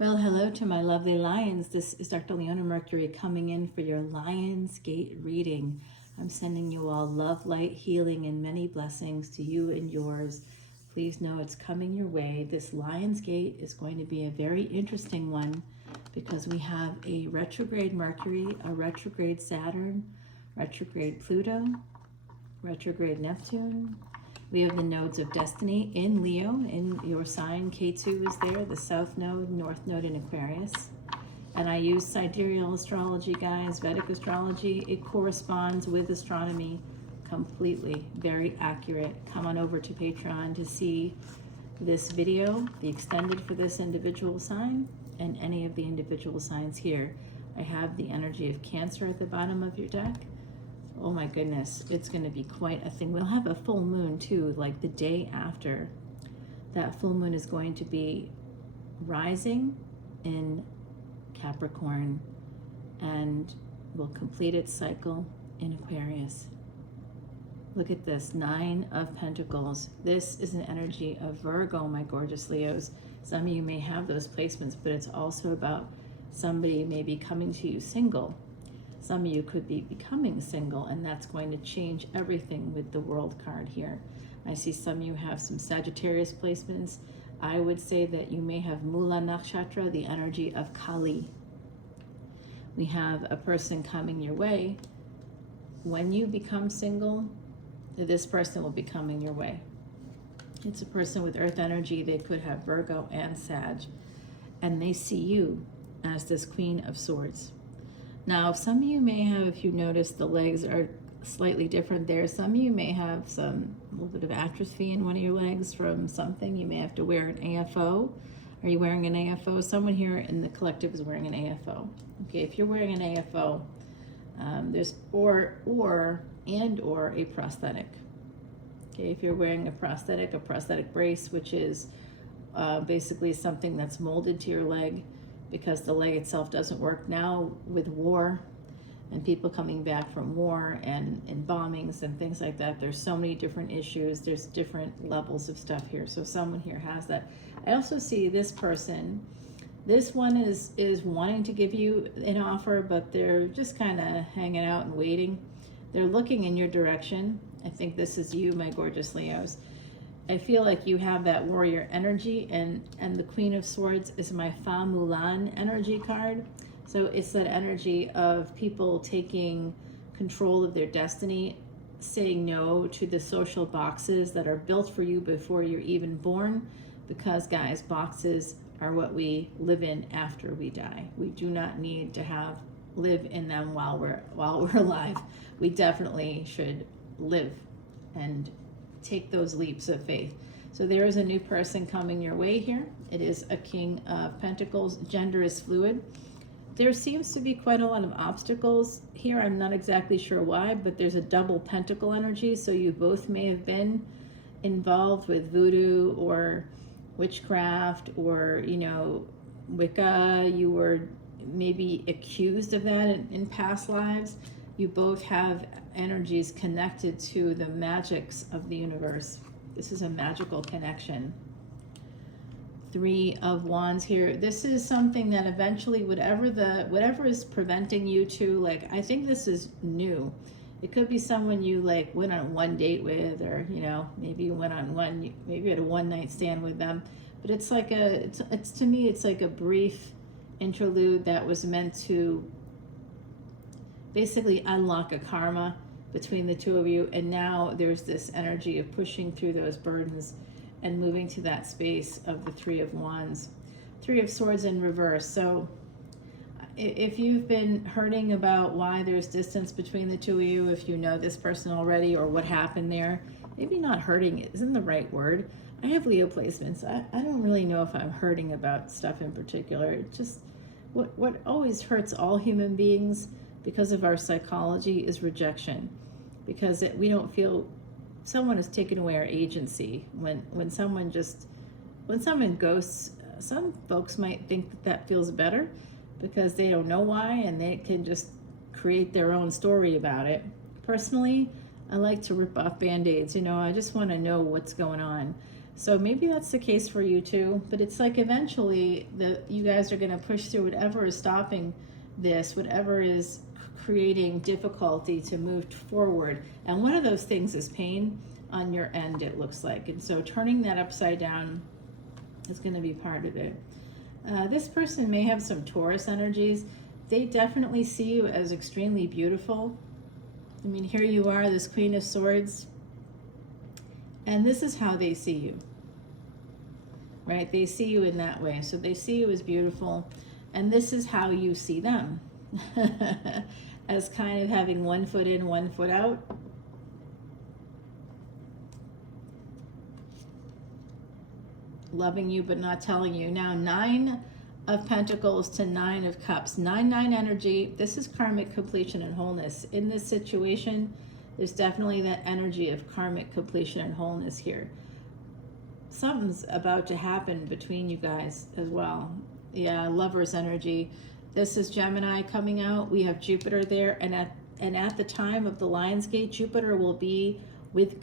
Well, hello to my lovely lions. This is Dr. Leona Mercury coming in for your Lion's Gate reading. I'm sending you all love, light, healing, and many blessings to you and yours. Please know it's coming your way. This Lion's Gate is going to be a very interesting one because we have a retrograde Mercury, a retrograde Saturn, retrograde Pluto, retrograde Neptune. We have the nodes of destiny in Leo, in your sign. K2 is there, the south node, north node in Aquarius. And I use sidereal astrology, guys, Vedic astrology. It corresponds with astronomy completely, very accurate. Come on over to Patreon to see this video, the extended for this individual sign, and any of the individual signs here. I have the energy of Cancer at the bottom of your deck. Oh my goodness, it's going to be quite a thing. We'll have a full moon too, like the day after. That full moon is going to be rising in Capricorn and will complete its cycle in Aquarius. Look at this, 9 of Pentacles. This is an energy of Virgo, my gorgeous Leos. Some of you may have those placements, but it's also about somebody maybe coming to you single. Some of you could be becoming single, and that's going to change everything with the World card here. I see some of you have some Sagittarius placements. I would say that you may have Mula Nakshatra, the energy of Kali. We have a person coming your way. When you become single, this person will be coming your way. It's a person with Earth energy. They could have Virgo and Sag, and they see you as this Queen of Swords. Now, some of you may have, if you notice, the legs are slightly different there. Some of you may have a little bit of atrophy in one of your legs from something. You may have to wear an AFO. Are you wearing an AFO? Someone here in the collective is wearing an AFO. Okay, if you're wearing an AFO, there's or a prosthetic. Okay, if you're wearing a prosthetic brace, which is basically something that's molded to your leg, because the leg itself doesn't work now with war and people coming back from war and bombings and things like that. There's so many different issues. There's different levels of stuff here. So someone here has that. I also see this person. This one is wanting to give you an offer, but they're just kind of hanging out and waiting. They're looking in your direction. I think this is you, my gorgeous Leos. I feel like you have that warrior energy, and the Queen of Swords is my Fa Mulan energy card. So it's that energy of people taking control of their destiny, saying no to the social boxes that are built for you before you're even born, because guys, boxes are what we live in after we die. We do not need to live in them while we're alive. We definitely should live and take those leaps of faith. So there is a new person coming your way here. It is a King of Pentacles. Gender is fluid. There seems to be quite a lot of obstacles here. I'm not exactly sure why, but there's a double pentacle energy. So you both may have been involved with voodoo or witchcraft or, Wicca. You were maybe accused of that in past lives. You both have energies connected to the magics of the universe. This is a magical connection. 3 of Wands here. This is something that eventually, whatever is preventing you to, I think this is new. It could be someone you went on one date with, or maybe you went on maybe you had a one-night stand with them. But it's to me it's like a brief interlude that was meant to basically unlock a karma between the two of you, and now there's this energy of pushing through those burdens and moving to that space of the 3 of Wands. 3 of Swords in reverse. So if you've been hurting about why there's distance between the two of you, if you know this person already or what happened there, maybe not hurting isn't the right word. I have Leo placements. I don't really know if I'm hurting about stuff in particular. It just what always hurts all human beings because of our psychology is rejection, because we don't feel someone has taken away our agency. When someone ghosts, some folks might think that feels better because they don't know why, and they can just create their own story about it. Personally, I like to rip off band-aids. I just want to know what's going on. So maybe that's the case for you too, but it's like eventually you guys are going to push through whatever is stopping this, whatever is creating difficulty to move forward. And one of those things is pain on your end, it looks like. And so turning that upside down is going to be part of it. This person may have some Taurus energies. They definitely see you as extremely beautiful. I mean, here you are, this Queen of Swords, and this is how they see you, right? They see you in that way. So they see you as beautiful, and this is how you see them, as kind of having one foot in, one foot out. Loving you, but not telling you. Now, 9 of Pentacles to 9 of Cups. 9-9 energy. This is karmic completion and wholeness. In this situation, there's definitely that energy of karmic completion and wholeness here. Something's about to happen between you guys as well. Yeah, Lover's energy. This is Gemini coming out. We have Jupiter there, and at the time of the Lionsgate, Jupiter will be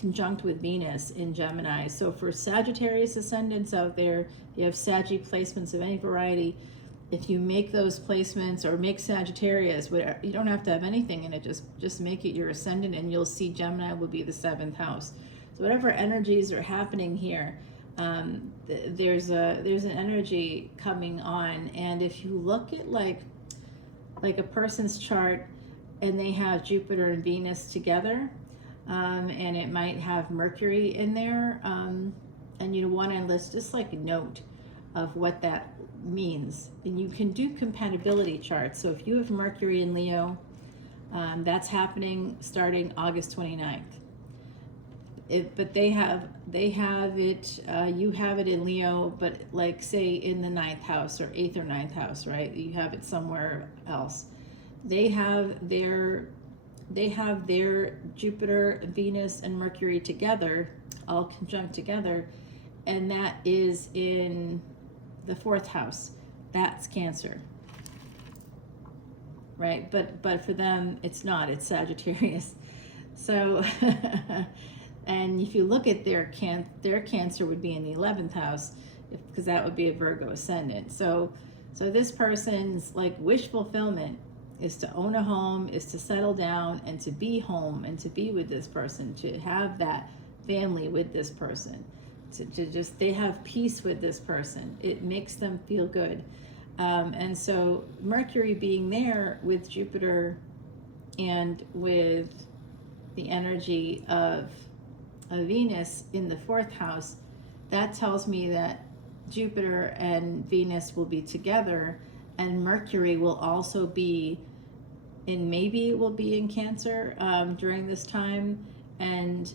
conjunct with Venus in Gemini. So for Sagittarius ascendants out there, you have Saggy placements of any variety. If you make those placements or make Sagittarius, whatever, you don't have to have anything in it. Just make it your ascendant, and you'll see Gemini will be the 7th house. So whatever energies are happening here, there's an energy coming on. And if you look at like a person's chart, and they have Jupiter and Venus together, and it might have Mercury in there, and you want to list just like a note of what that means. And you can do compatibility charts. So if you have Mercury in Leo, that's happening starting August 29th. But they have it, you have it in Leo, but like say in the 9th house or 8th or 9th house, right? You have it somewhere else. They have their Jupiter, Venus, and Mercury together, all conjunct together, and that is in the 4th house. That's Cancer, right? But for them, it's not. It's Sagittarius. So, and if you look at their Cancer would be in the 11th house, because that would be a Virgo ascendant. So this person's like wish fulfillment is to own a home, is to settle down and to be home and to be with this person, to have that family with this person, to just, they have peace with this person. It makes them feel good. And so Mercury being there with Jupiter and with the energy of Venus in the 4th house, that tells me that Jupiter and Venus will be together, and Mercury will also be maybe it will be in Cancer during this time. And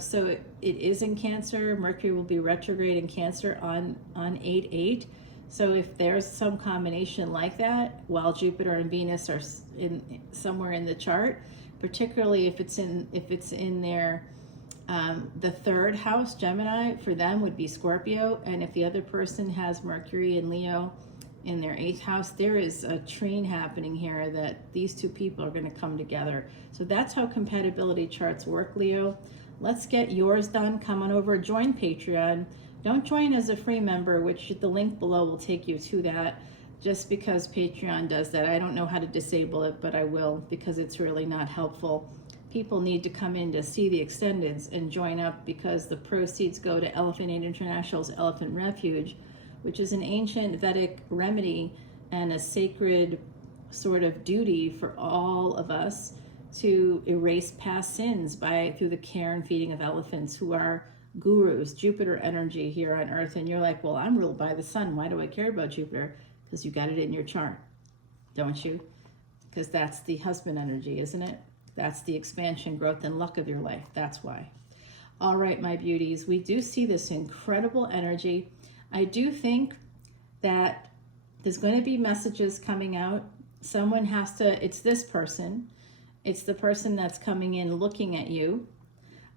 so it is in Cancer. Mercury will be retrograde in Cancer on 8/8. So if there's some combination like that while Jupiter and Venus are somewhere in the chart, particularly if it's in their the 3rd house, Gemini, for them would be Scorpio. And if the other person has Mercury and Leo in their 8th house, there is a trine happening here that these two people are going to come together. So that's how compatibility charts work, Leo. Let's get yours done. Come on over, join Patreon. Don't join as a free member, which the link below will take you to that, just because Patreon does that. I don't know how to disable it, but I will, because it's really not helpful. People need to come in to see the extendeds and join up, because the proceeds go to Elephant Aid International's Elephant Refuge, which is an ancient Vedic remedy and a sacred sort of duty for all of us to erase past sins through the care and feeding of elephants, who are gurus, Jupiter energy here on Earth. And you're like, well, I'm ruled by the sun. Why do I care about Jupiter? Because you got it in your chart, don't you? Because that's the husband energy, isn't it? That's the expansion, growth, and luck of your life. That's why. All right, my beauties, we do see this incredible energy. I do think that there's going to be messages coming out. Someone has to, it's this person. It's the person that's coming in looking at you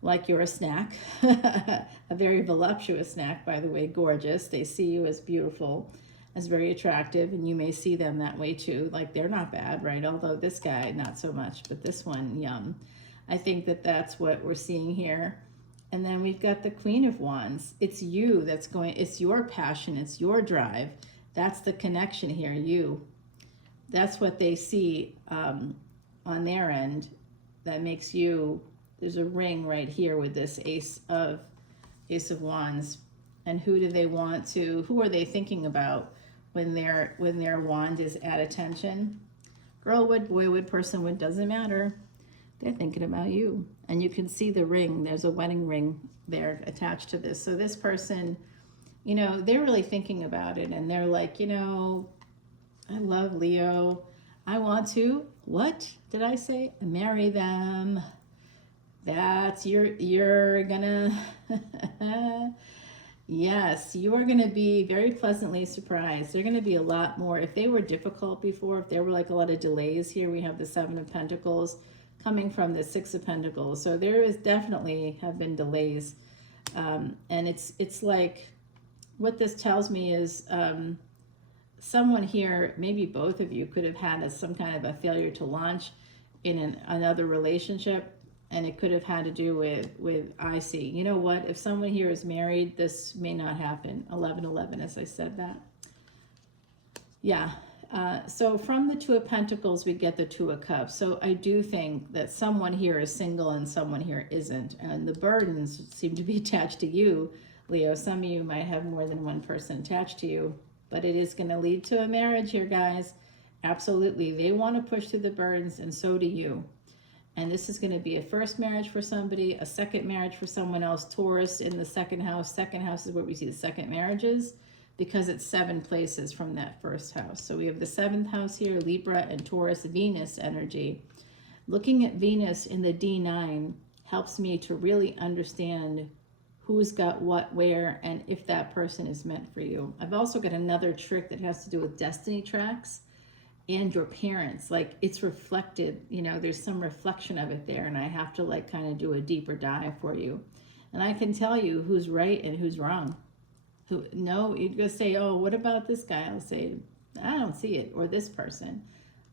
like you're a snack. A very voluptuous snack, by the way, gorgeous. They see you as beautiful, as very attractive, and you may see them that way too. Like, they're not bad, right? Although this guy, not so much, but this one, yum. I think that that's what we're seeing here. And then we've got the Queen of Wands. It's you that's going, it's your passion, it's your drive. That's the connection here, you. That's what they see on their end that makes you, there's a ring right here with this Ace of Wands. And who do they want to, who are they thinking about when their wand is at attention? Girlwood, boywood, personwood, doesn't matter. They're thinking about you. And you can see the ring. There's a wedding ring there attached to this. So this person, you know, they're really thinking about it. And they're like, you know, I love Leo. I want to, what did I say? Marry them. That's, you're gonna, yes, you are gonna be very pleasantly surprised. They're gonna be a lot more, if they were difficult before, if there were like a lot of delays here, we have the Seven of Pentacles coming from the Six of Pentacles. So there is definitely have been delays. And it's like, what this tells me is someone here, maybe both of you, could have had some kind of a failure to launch in another relationship. And it could have had to do with I see. You know what? If someone here is married, this may not happen. 11-11, as I said that. Yeah. So from the Two of Pentacles, we get the Two of Cups. So I do think that someone here is single and someone here isn't. And the burdens seem to be attached to you, Leo. Some of you might have more than one person attached to you. But it is going to lead to a marriage here, guys. Absolutely. They want to push through the burdens, and so do you. And this is going to be a first marriage for somebody, a second marriage for someone else. Taurus in the second house. Second house is where we see the second marriages, because it's 7 places from that first house. So we have the 7th house here, Libra and Taurus, Venus energy. Looking at Venus in the D9 helps me to really understand who's got what, where, and if that person is meant for you. I've also got another trick that has to do with destiny tracks and your parents. Like, it's reflected, you know, there's some reflection of it there, and I have to like kind of do a deeper dive for you. And I can tell you who's right and who's wrong. No, you'd go say, oh, what about this guy? I'll say, I don't see it. Or this person.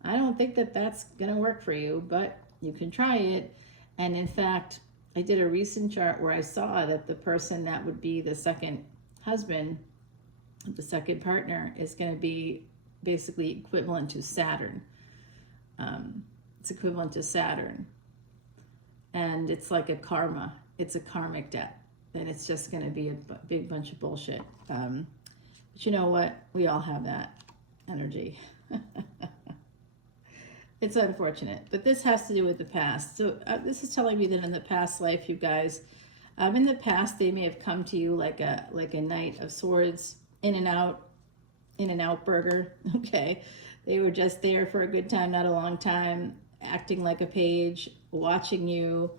I don't think that that's going to work for you, but you can try it. And in fact, I did a recent chart where I saw that the person that would be the second husband, the second partner, is going to be basically equivalent to Saturn. It's equivalent to Saturn. And it's like a karma. It's a karmic debt. And it's just going to be a big bunch of bullshit. But you know what? We all have that energy. It's unfortunate. But this has to do with the past. So this is telling me that in the past life, you guys, in the past, they may have come to you like a Knight of Swords, in and out burger. Okay. They were just there for a good time, not a long time, acting like a page, watching you.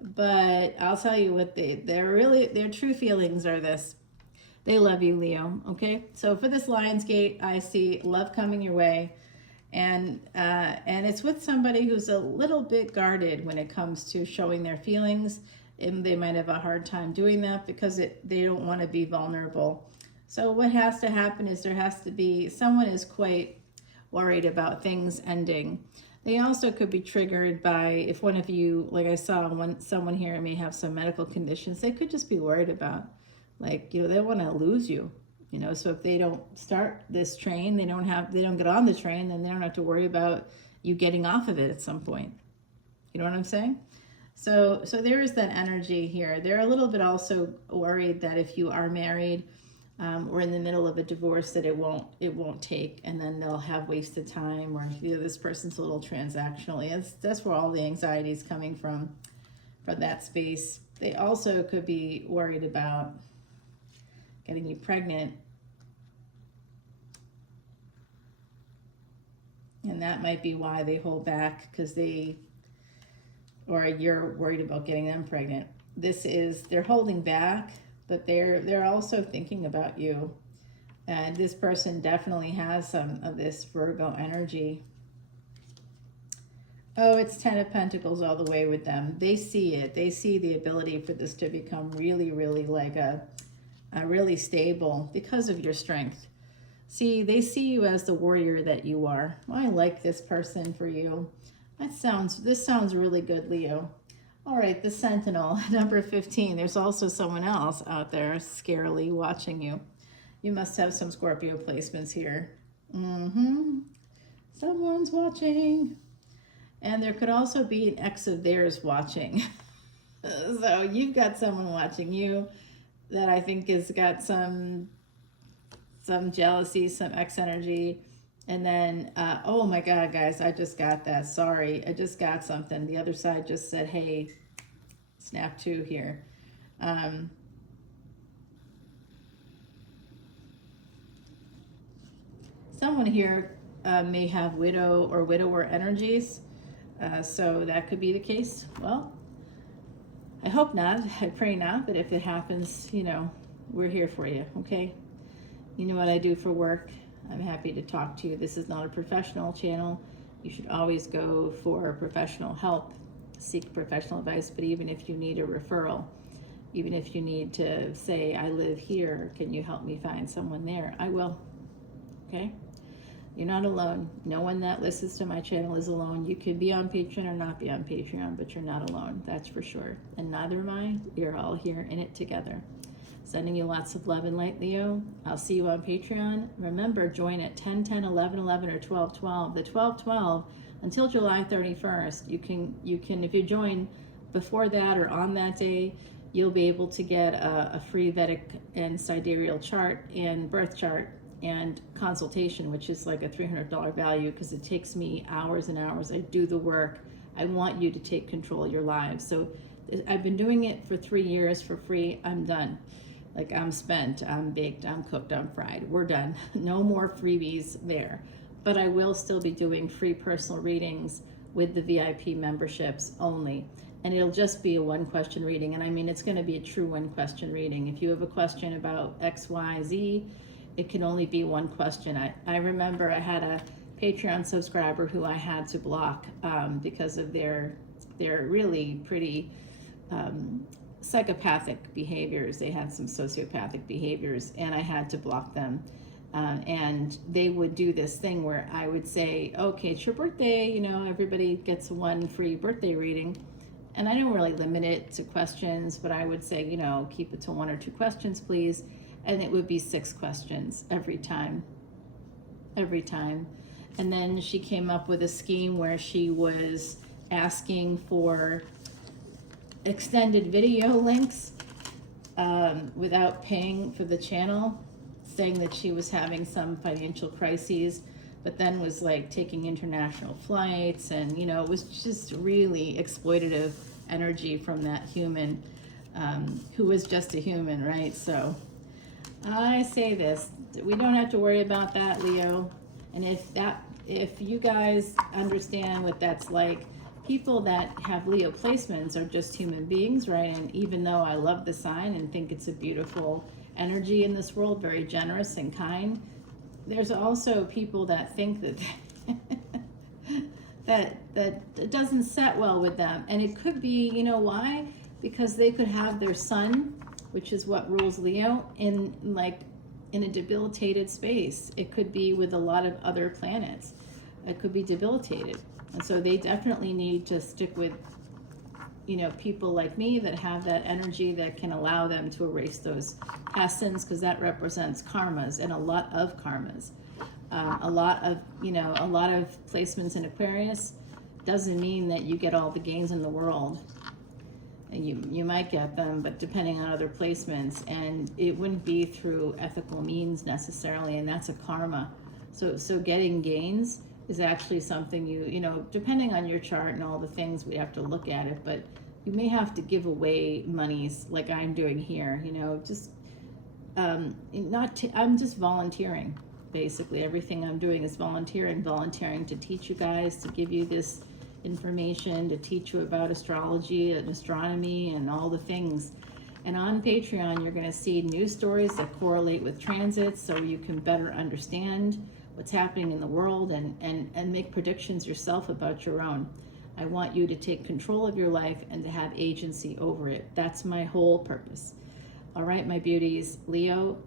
But I'll tell you what their true feelings are this. They love you, Leo. Okay. So for this Lionsgate, I see love coming your way. And it's with somebody who's a little bit guarded when it comes to showing their feelings. And they might have a hard time doing that because they don't want to be vulnerable. So what has to happen is there has to be, someone is quite worried about things ending. They also could be triggered by, if one of you, like I saw someone here may have some medical conditions, they could just be worried about, like, you know, they want to lose you. You know, so if they don't start this train, they don't get on the train, then they don't have to worry about you getting off of it at some point. You know what I'm saying? So there is that energy here. They're a little bit also worried that if you are married or in the middle of a divorce, that it won't take, and then they'll have wasted time, or, you know, this person's a little transactional. That's where all the anxiety is coming from that space. They also could be worried about getting you pregnant. And that might be why they hold back, because or you're worried about getting them pregnant. They're holding back, but they're also thinking about you. And this person definitely has some of this Virgo energy. Oh, it's 10 of Pentacles all the way with them. They see it. They see the ability for this to become really, really like a really stable because of your strength. See, they see you as the warrior that you are. Well, I like this person for you. This sounds really good, Leo. All right, the Sentinel, number 15. There's also someone else out there scarily watching you. You must have some Scorpio placements here. Someone's watching. And there could also be an ex of theirs watching. So you've got someone watching you that I think has got some jealousy, some ex energy. And then, oh my God, guys, I just got that. Sorry, I just got something. The other side just said, hey, snap two here. Someone here may have widow or widower energies. So that could be the case. Well, I hope not. I pray not. But if it happens, you know, we're here for you, okay? You know what I do for work. I'm happy to talk to you. This is not a professional channel. You should always go for professional help, seek professional advice. But even if you need a referral, even if you need to say, I live here, can you help me find someone there? I will, okay? You're not alone. No one that listens to my channel is alone. You could be on Patreon or not be on Patreon, but you're not alone. That's for sure. And neither am I. You're all here in it together. Sending you lots of love and light, Leo. I'll see you on Patreon. Remember, join at 10, 10, 11, 11, or 12, 12. The 12, 12 until July 31st. You can, if you join before that or on that day, you'll be able to get a free Vedic and sidereal chart and birth chart and consultation, which is like a $300 value because it takes me hours and hours. I do the work. I want you to take control of your lives. So I've been doing it for 3 years for free. I'm done. Like, I'm spent, I'm baked, I'm cooked, I'm fried. We're done. No more freebies there. But I will still be doing free personal readings with the VIP memberships only. And it'll just be a one-question reading. And I mean, it's going to be a true one-question reading. If you have a question about X, Y, Z, it can only be one question. I remember I had a Patreon subscriber who I had to block because of their really pretty psychopathic behaviors. They had some sociopathic behaviors, and I had to block them. And they would do this thing where I would say, okay, it's your birthday, you know, everybody gets one free birthday reading. And I didn't really limit it to questions, but I would say, you know, keep it to 1 or 2 questions, please. And it would be 6 questions every time. And then she came up with a scheme where she was asking for extended video links without paying for the channel, saying that she was having some financial crises, but then was like taking international flights, and you know, it was just really exploitative energy from that human who was just a human, right? So I say this, we don't have to worry about that, Leo. And if you guys understand what that's like, people that have Leo placements are just human beings, right? And even though I love the sign and think it's a beautiful energy in this world, very generous and kind, there's also people that think that that doesn't set well with them. And it could be, you know why? Because they could have their sun, which is what rules Leo, in a debilitated space. It could be with a lot of other planets. It could be debilitated. And so they definitely need to stick with, you know, people like me that have that energy that can allow them to erase those past sins, because that represents karmas, and a lot of karmas. A lot of placements in Aquarius doesn't mean that you get all the gains in the world. You might get them, but depending on other placements, and it wouldn't be through ethical means necessarily, and that's a karma. So getting gains is actually something you know, depending on your chart and all the things, we have to look at it, but you may have to give away monies like I'm doing here, you know, just I'm just volunteering. Basically everything I'm doing is volunteering to teach you guys, to give you this information, to teach you about astrology and astronomy and all the things. And on Patreon, you're going to see news stories that correlate with transits, so you can better understand what's happening in the world and make predictions yourself about your own. I want you to take control of your life and to have agency over it. That's my whole purpose. All right, my beauties. Leo,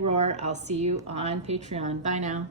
#roar. I'll see you on Patreon. Bye now.